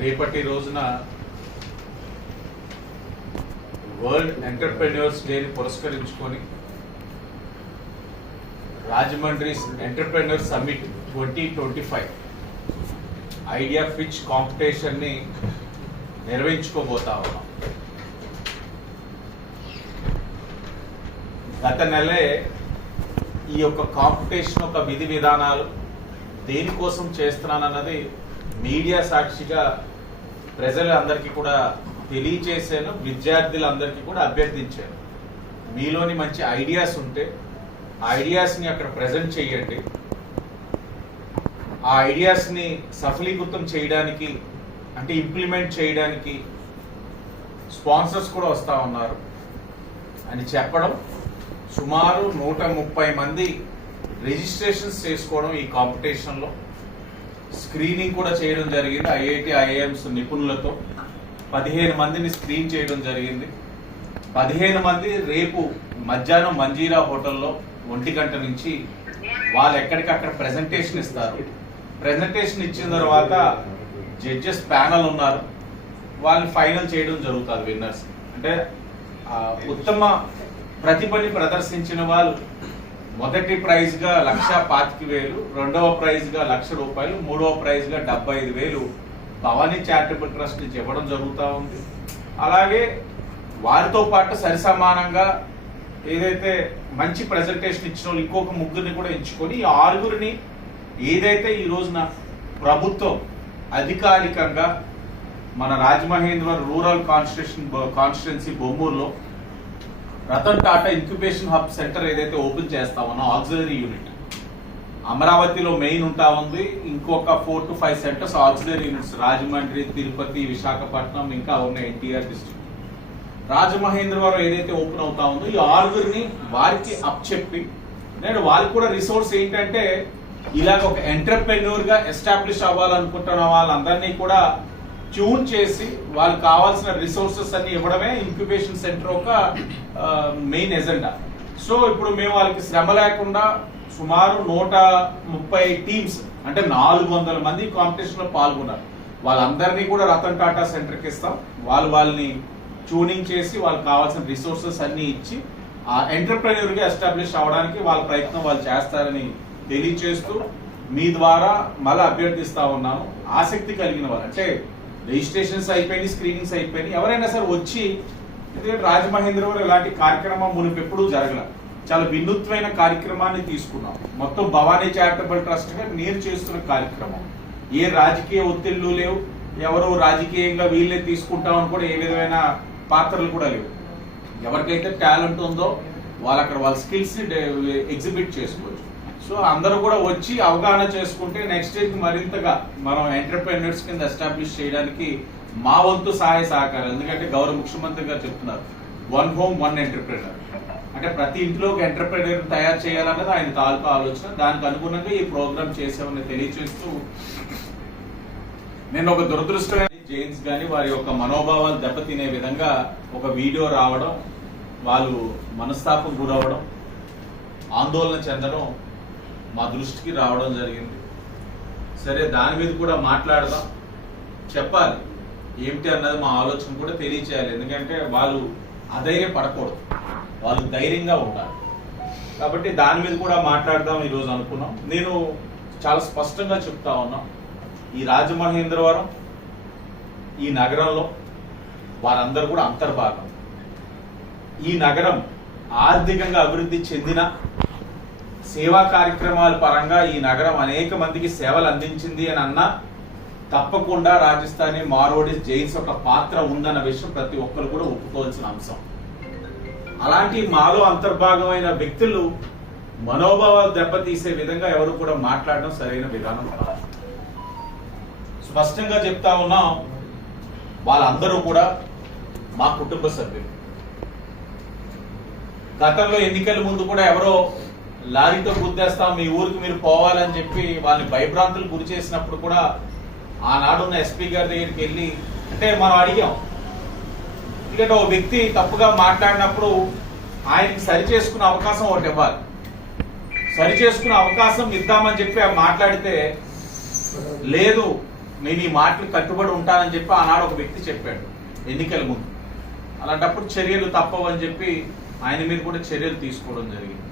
రేపటి రోజున world entrepreneurs డేని పురస్కరించుకొని Rajahmundry entrepreneur summit twenty twenty five idea pitch కాంపిటీషన్ని నిర్వహించుకోబోతా ఉన్నాం. గత నెలే ఈ యొక్క కాంపిటీషన్ ఒక విధి విధానాలు దేనికోసం చేస్తున్నానన్నది మీడియా సాక్షిగా ప్రజలందరికీ కూడా తెలియచేశాను విద్యార్థులందరికీ కూడా అభ్యర్థించాను. మీలోని మంచి ఐడియాస్ ఉంటే ఆ ఐడియాస్ని అక్కడ ప్రజెంట్ చేయండి. ఆ ఐడియాస్ని సఫలీకృతం చేయడానికి అంటే ఇంప్లిమెంట్ చేయడానికి స్పాన్సర్స్ కూడా వస్తూ ఉన్నారు అని చెప్పడం సుమారు నూట ముప్పై మంది రిజిస్ట్రేషన్స్ చేసుకోవడం ఈ కాంపిటీషన్లో స్క్రీనింగ్ కూడా చేయడం జరిగింది ఐఐటి ఐఐఎంస్ నిపుణులతో. పదిహేను మందిని స్క్రీన్ చేయడం జరిగింది. పదిహేను మంది రేపు మధ్యాహ్నం మంజీరా హోటల్లో ఒంటి గంట నుంచి వాళ్ళు ఎక్కడికక్కడ ప్రెజెంటేషన్ ఇస్తారు. ప్రెజెంటేషన్ ఇచ్చిన తర్వాత జడ్జెస్ ప్యానల్ ఉన్నారు. వాళ్ళని ఫైనల్ చేయడం జరుగుతుంది విన్నర్స్ అంటే ఉత్తమ ప్రతిభని ప్రదర్శించిన వాళ్ళు. మొదటి ప్రైజ్గా లక్ష పాతిక వేలు రెండవ ప్రైజ్గా లక్ష రూపాయలు మూడవ ప్రైజ్గా డెబ్బై ఐదు వేలు భవానీ చారిటబుల్ ట్రస్ట్ నుంచి ఇవ్వడం జరుగుతూ ఉంది. అలాగే వారితో పాటు సరిసమానంగా ఏదైతే మంచి ప్రెజెంటేషన్ ఇచ్చిన వాళ్ళు ఇంకొక ముగ్గురిని కూడా ఎంచుకొని ఈ ఆరుగురిని ఏదైతే ఈ రోజున ప్రభుత్వం అధికారికంగా మన Rajamahendravaram rural constitution constituency బొమ్మూరులో Ratan Tata incubation hub centre ఏదైతే ఓపెన్ చేస్తా ఉన్నా ఆక్సిలరీ యూనిట్. అమరావతిలో మెయిన్ ఉంటా ఉంది. ఇంకొక four to five centres auxiliary units. Rajahmundry Tirupati Visakhapatnam ఇంకా ఉన్నాయి ఎన్టీఆర్ డిస్ట్రిక్ట్. రాజమహేంద్రవరం ఏదైతే ఓపెన్ అవుతా ఉందో ఈ ఆరుగురిని వారికి అప్ చెప్పి నేను వాళ్ళకి కూడా రిసోర్స్ ఏంటంటే ఇలాగ ఒక ఎంటర్ప్రెన్యూర్గా ఎస్టాబ్లిష్ అవ్వాలనుకుంటున్న వాళ్ళందరినీ కూడా ట్యూన్ చేసి వాళ్ళకి కావాల్సిన రిసోర్సెస్ అన్ని ఇవ్వడమే ఇంక్యుబేషన్ సెంటర్ ఒక మెయిన్ ఎజెండా. సో ఇప్పుడు మేము వాళ్ళకి శ్రమ లేకుండా సుమారు నూట ముప్పై టీమ్స్ అంటే నాలుగు వందల మంది కాంపిటీషన్లో పాల్గొన్నారు. వాళ్ళందరినీ కూడా రతన్ టాటా సెంటర్కి ఇస్తాం. వాళ్ళు వాళ్ళని ట్యూనింగ్ చేసి వాళ్ళకి కావాల్సిన రిసోర్సెస్ అన్ని ఇచ్చి ఆ ఎంటర్ప్రెన్యూర్గా ఎస్టాబ్లిష్ అవడానికి వాళ్ళ ప్రయత్నం వాళ్ళు చేస్తారని తెలియచేస్తూ మీ ద్వారా మళ్ళీ అభ్యర్థిస్తా ఉన్నాను. ఆసక్తి కలిగిన వాళ్ళు. అంటే రిజిస్ట్రేషన్స్ అయిపోయినాయి స్క్రీనింగ్స్ అయిపోయినాయి. ఎవరైనా సరే వచ్చి ఎందుకంటే రాజమహేంద్రవరం ఇలాంటి కార్యక్రమం మునుపు ఎప్పుడూ జరగల. చాలా వినూత్మైన కార్యక్రమాన్ని తీసుకున్నాం. మొత్తం భవానీ చారిటబుల్ ట్రస్ట్గా నేను చేస్తున్న కార్యక్రమం. ఏ రాజకీయ ఒత్తిళ్ళు లేవు. ఎవరో రాజకీయంగా వీళ్ళే తీసుకుంటామని కూడా ఏ విధమైన పాత్రలు కూడా లేవు. ఎవరికైతే టాలెంట్ ఉందో వాళ్ళు అక్కడ వాళ్ళ స్కిల్స్ ఎగ్జిబిట్ చేసుకోవచ్చు. సో అందరూ కూడా వచ్చి అవగాహన చేసుకుంటే నెక్స్ట్ ఇయర్ మరింతగా మనం ఎంటర్ప్రెన్యూర్స్ కింద ఎస్టాబ్లిష్ చేయడానికి మా వంతు సహాయ సహకారం ఎందుకంటే గౌరవ ముఖ్యమంత్రి గారు చెప్తున్నారు వన్ హోమ్ వన్ ఎంటర్ప్రెనర్ అంటే ప్రతి ఇంట్లో ఒక ఎంటర్ప్రెనర్ తయారు చేయాలన్నది ఆయన తాలూకు ఆలోచన. దానికి అనుగుణంగా ఈ ప్రోగ్రామ్ చేసామని తెలియచేస్తూ నేను ఒక దురదృష్టమైన జైన్స్ గాని వారి యొక్క మనోభావాలు దెబ్బతినే విధంగా ఒక వీడియో రావడం వాళ్ళు మనస్తాపం గురవడం ఆందోళన చెందడం మా దృష్టికి రావడం జరిగింది. సరే దాని మీద కూడా మాట్లాడదాం. చెప్పాలి. ఏమిటి అన్నది మా ఆలోచన కూడా తెలియచేయాలి. ఎందుకంటే వాళ్ళు అధైర్యం పడకూడదు వాళ్ళు ధైర్యంగా ఉండాలి. కాబట్టి దాని మీద కూడా మాట్లాడదాం ఈరోజు అనుకున్నాం. నేను చాలా స్పష్టంగా చెప్తా ఉన్నాం. ఈ రాజమహేంద్రవరం ఈ నగరంలో వారందరూ కూడా అంతర్భాగం. ఈ నగరం ఆర్థికంగా అభివృద్ధి చెందిన సేవా కార్యక్రమాల పరంగా ఈ నగరం అనేక మందికి సేవలు అందించింది అని అన్న తప్పకుండా రాజస్థానీ మారోడిస్ జైన్స్ ఒక పాత్ర ఉందన్న విషయం ప్రతి ఒక్కరు కూడా ఒప్పుకోవాల్సిన అంశం. అలాంటి మాలో అంతర్భాగమైన వ్యక్తులు మనోభావాలు దెబ్బతీసే విధంగా ఎవరు కూడా మాట్లాడడం సరైన విధానం కాదు. స్పష్టంగా చెప్తా ఉన్నాం వాళ్ళందరూ కూడా మా కుటుంబ సభ్యులు. గతంలో ఎన్నికల ముందు కూడా ఎవరో లారీతో గుద్దేస్తాం మీ ఊరికి మీరు పోవాలని చెప్పి వాళ్ళని భయభ్రాంతులు గురి చేసినప్పుడు కూడా ఆనాడున్న ఎస్పీ గారి దగ్గరికి వెళ్ళి అంటే మనం అడిగాం. ఎందుకంటే ఓ వ్యక్తి తప్పుగా మాట్లాడినప్పుడు ఆయనకి సరి చేసుకునే అవకాశం ఒకటి ఇవ్వాలి. సరి చేసుకునే అవకాశం ఇద్దామని చెప్పి మాట్లాడితే లేదు నేను ఈ మాటలు కట్టుబడి ఉంటానని చెప్పి ఆనాడు ఒక వ్యక్తి చెప్పాడు ఎన్నికల ముందు. అలాంటప్పుడు చర్యలు తప్పవని చెప్పి ఆయన మీద కూడా చర్యలు తీసుకోవడం జరిగింది.